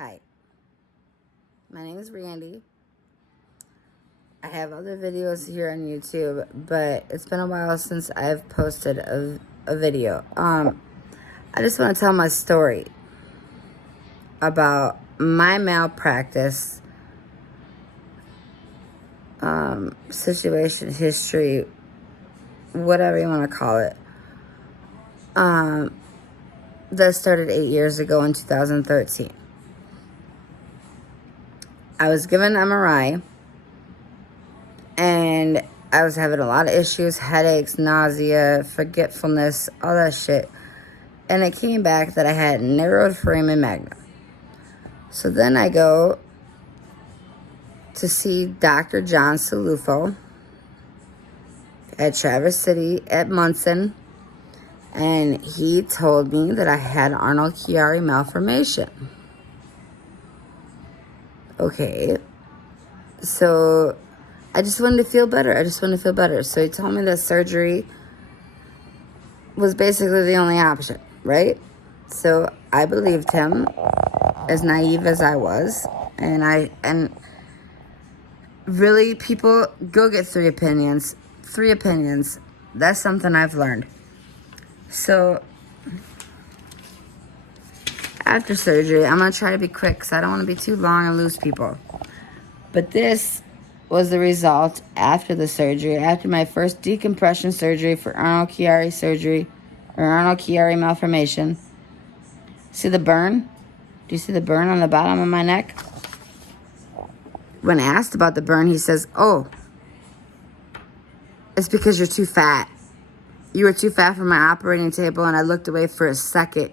Hi, my name is Randy. I have other videos here on YouTube, but it's been a while since I've posted a video. I just want to tell my story about my malpractice situation, history, whatever you want to call it. That started 8 years ago in 2013. I was given an MRI, and I was having a lot of issues, headaches, nausea, forgetfulness, all that shit. And it came back that I had narrowed foramen magnum. So then I go to see Dr. John Cilluffo at Traverse City at Munson. And he told me that I had Arnold-Chiari malformation. Okay. So I just wanted to feel better. So he told me that surgery was basically the only option, right? So I believed him, as naive as I was. And really, people, go get three opinions. That's something I've learned. So after surgery, I'm going to try to be quick because I don't want to be too long and lose people. But this was the result after the surgery, after my first decompression surgery for Arnold-Chiari surgery, or Arnold-Chiari malformation. See the burn? Do you see the burn on the bottom of my neck? When asked about the burn, he says, "Oh, it's because you're too fat. You were too fat for my operating table," and I looked away for a second,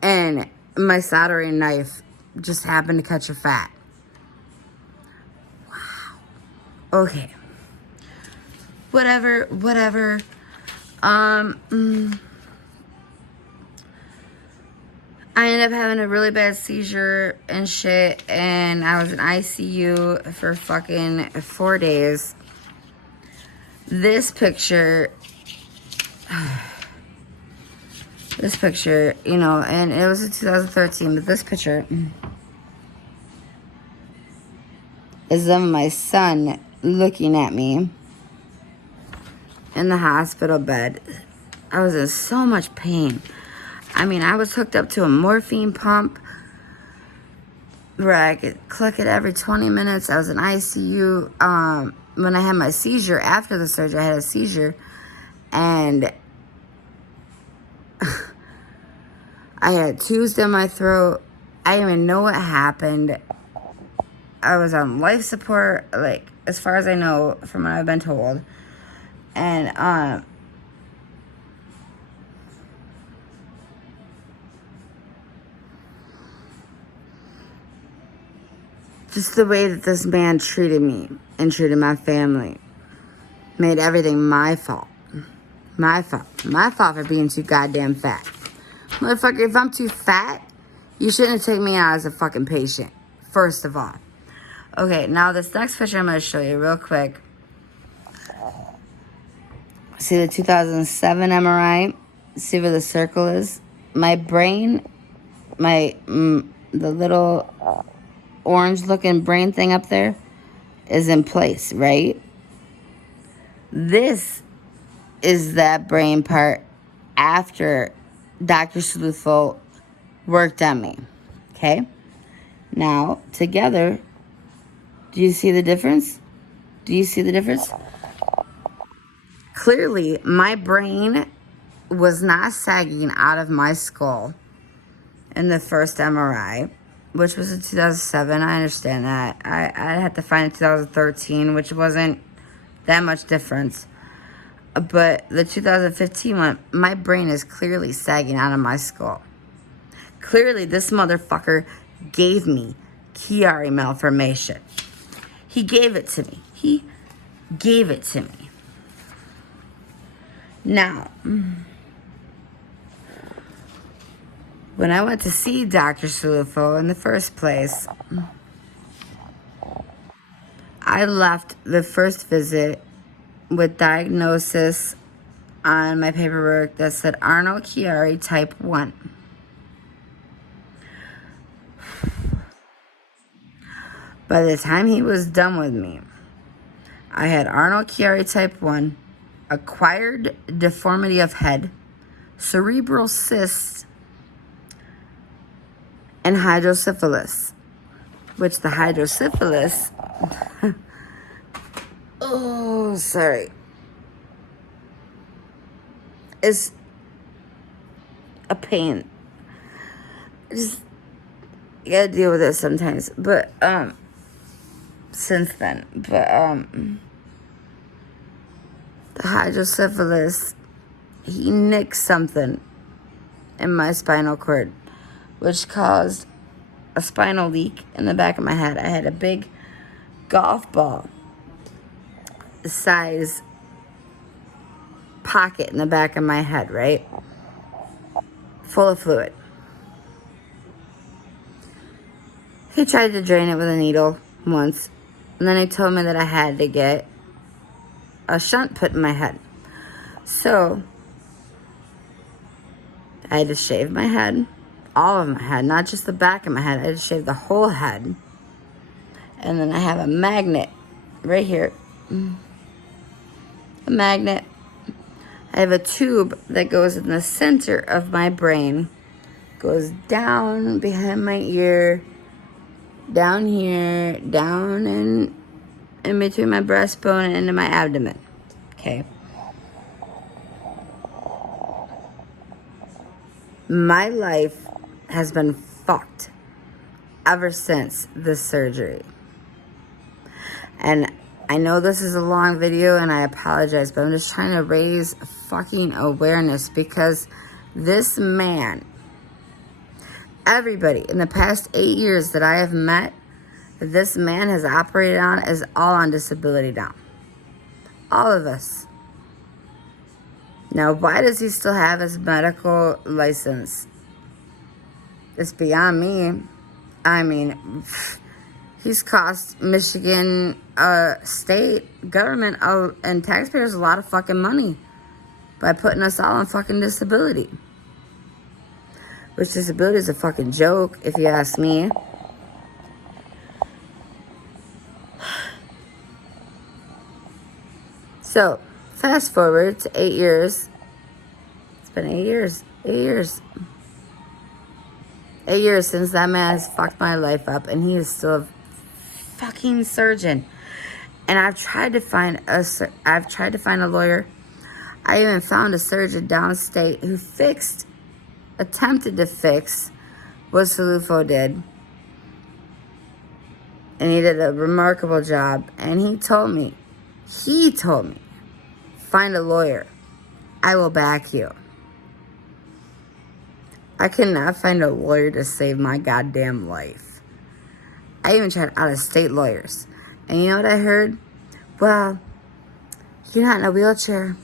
and my soldering knife just happened to catch your fat. Wow. Okay. Whatever. I ended up having a really bad seizure and shit, and I was in ICU for fucking 4 days. This picture, you know, and it was in 2013, but this picture is of my son looking at me in the hospital bed. I was in so much pain. I mean, I was hooked up to a morphine pump where I could click it every 20 minutes. I was in ICU. When I had my seizure, after the surgery, I had a seizure. And I had tubes in my throat. I didn't even know what happened. I was on life support, like, as far as I know, from what I've been told. And, just the way that this man treated me and treated my family made everything my fault. My fault for being too goddamn fat. Motherfucker, if I'm too fat, you shouldn't have taken me out as a fucking patient, first of all. Okay, now this next picture I'm going to show you real quick. See the 2007 MRI? See where the circle is? My brain, the little orange-looking brain thing up there is in place, right? This is that brain part after Dr. Cilluffo worked on me, okay? Now, together, do you see the difference? Clearly, my brain was not sagging out of my skull in the first MRI, which was in 2007. I understand that. I had to find in 2013, which wasn't that much difference. But the 2015 one, my brain is clearly sagging out of my skull. Clearly, this motherfucker gave me Chiari malformation. He gave it to me. Now, when I went to see Dr. Cilluffo in the first place, I left the first visit with diagnosis on my paperwork that said Arnold-Chiari type 1. By the time he was done with me, I had Arnold-Chiari type 1, acquired deformity of head, cerebral cysts, and hydrocephalus. Which the hydrocephalus... oh, sorry. Is a pain. Just... you gotta deal with it sometimes. But, since then. But, the hydrocephalus, he nicked something in my spinal cord, which caused a spinal leak in the back of my head. I had a big golf ball size pocket in the back of my head, right? Full of fluid. He tried to drain it with a needle once, and then he told me that I had to get a shunt put in my head. So I had to shave my head, all of my head, not just the back of my head. I had to shave the whole head. And then I have a magnet right here. A magnet. I have a tube that goes in the center of my brain. Goes down behind my ear, down here, down in between my breastbone and into my abdomen. Okay. My life has been fucked ever since this surgery. And I know this is a long video and I apologize, but I'm just trying to raise fucking awareness because this man, everybody in the past 8 years that I have met, this man has operated on is all on disability now. All of us. Now, why does he still have his medical license? It's beyond me. I mean, he's cost Michigan state government and taxpayers a lot of fucking money by putting us all on fucking disability. Which disability is a fucking joke, if you ask me. So, fast forward to 8 years. It's been 8 years. 8 years. 8 years since that man has fucked my life up, and he is still a fucking surgeon. And I've tried to find a lawyer. I even found a surgeon downstate who attempted to fix what Cilluffo did. And he did a remarkable job. And he told me, find a lawyer. I will back you. I could not find a lawyer to save my goddamn life. I even tried out-of-state lawyers. And you know what I heard? Well, you're not in a wheelchair.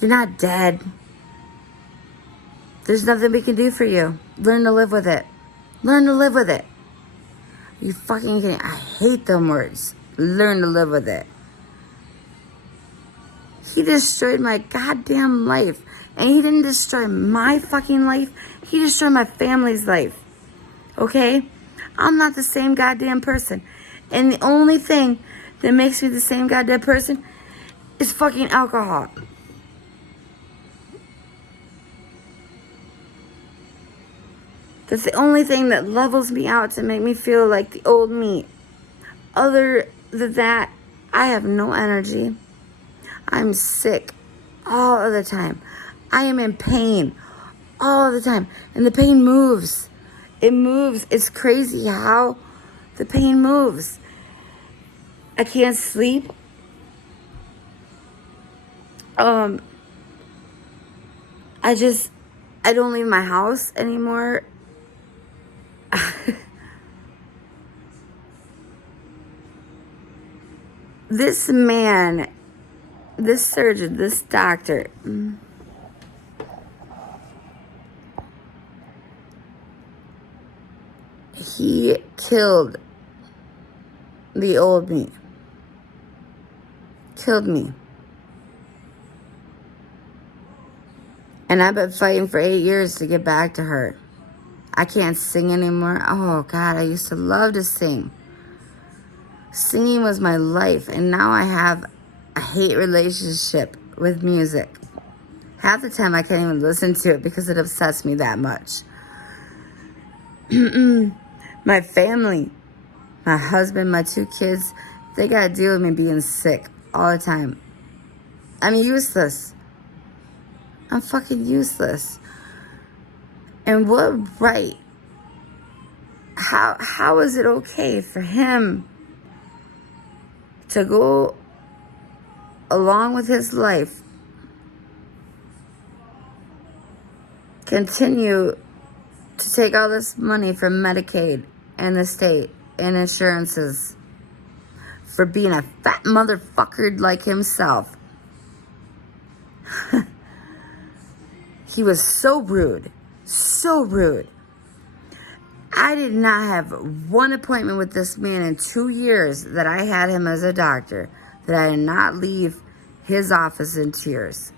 You're not dead. There's nothing we can do for you. Learn to live with it. Learn to live with it. You fucking kidding? I hate them words. Learn to live with it. He destroyed my goddamn life. And he didn't destroy my fucking life. He destroyed my family's life. Okay? I'm not the same goddamn person. And the only thing that makes me the same goddamn person is fucking alcohol. That's the only thing that levels me out to make me feel like the old me. Other than that, I have no energy. I'm sick all of the time. I am in pain all the time. And the pain moves. It moves. It's crazy how the pain moves. I can't sleep. I don't leave my house anymore. This man, this surgeon, this doctor, he killed the old me. Killed me. And I've been fighting for 8 years to get back to her. I can't sing anymore. Oh, God, I used to love to sing. Singing was my life, and now I have a hate relationship with music. Half the time I can't even listen to it because it upsets me that much. My family, my husband, my 2 kids, they gotta deal with me being sick all the time. I'm useless. I'm fucking useless. And what right? How is it okay for him to go along with his life, continue to take all this money from Medicaid and the state and insurances for being a fat motherfucker like himself? He was so rude. So rude. I did not have one appointment with this man in 2 years that I had him as a doctor that I did not leave his office in tears.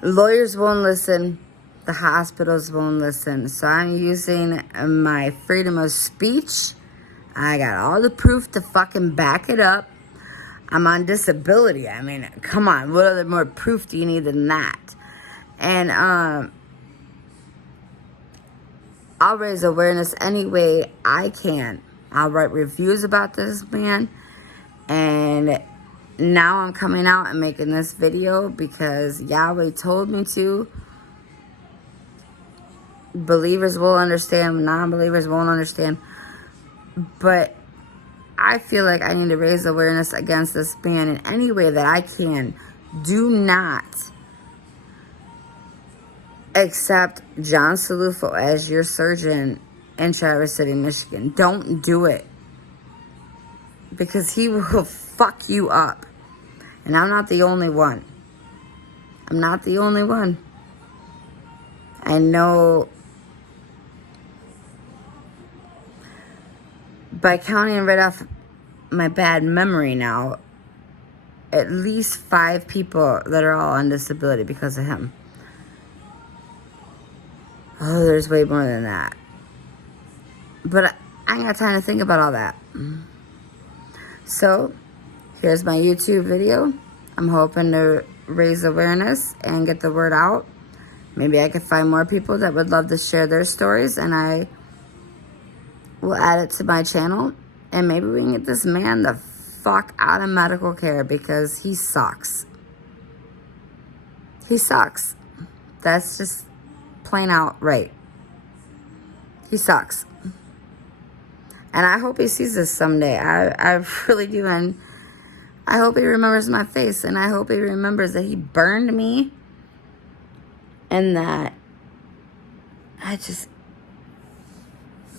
Lawyers won't listen. The hospitals won't listen. So I'm using my freedom of speech. I got all the proof to fucking back it up. I'm on disability. I mean, come on. What other more proof do you need than that? And I'll raise awareness any way I can. I'll write reviews about this man. And now I'm coming out and making this video because Yahweh told me to. Believers will understand. Non-believers won't understand. But I feel like I need to raise awareness against this man in any way that I can. Do not accept John Cilluffo as your surgeon in Traverse City, Michigan. Don't do it. Because he will fuck you up. And I'm not the only one. I'm not the only one. I know by counting right off my bad memory now, at least 5 people that are all on disability because of him. Oh, there's way more than that. But I ain't got time to think about all that. So, here's my YouTube video. I'm hoping to raise awareness and get the word out. Maybe I could find more people that would love to share their stories, and I will add it to my channel. And maybe we can get this man the fuck out of medical care because he sucks. He sucks. That's just plain out right. He sucks. And I hope he sees this someday. I really do. And I hope he remembers my face. And I hope he remembers that he burned me. And that I just...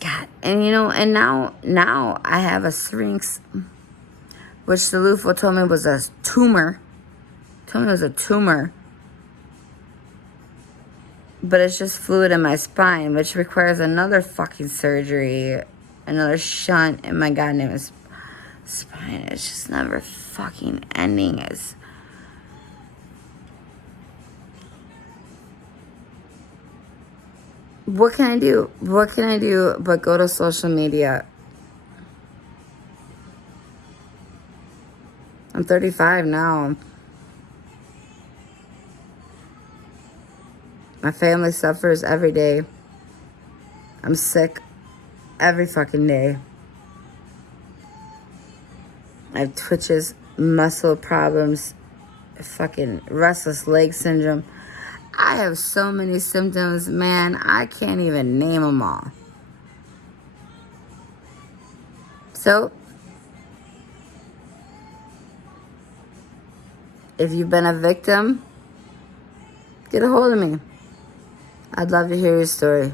God. And you know, and now I have a syrinx, which Cilluffo told me was a tumor. Told me it was a tumor. But it's just fluid in my spine, which requires another fucking surgery. Another shunt in my goddamn spine. It's just never fucking ending. It's... What can I do? What can I do but go to social media? I'm 35 now. My family suffers every day. I'm sick every fucking day. I have twitches, muscle problems, fucking restless leg syndrome. I have so many symptoms, man. I can't even name them all. So, if you've been a victim, get a hold of me. I'd love to hear your story.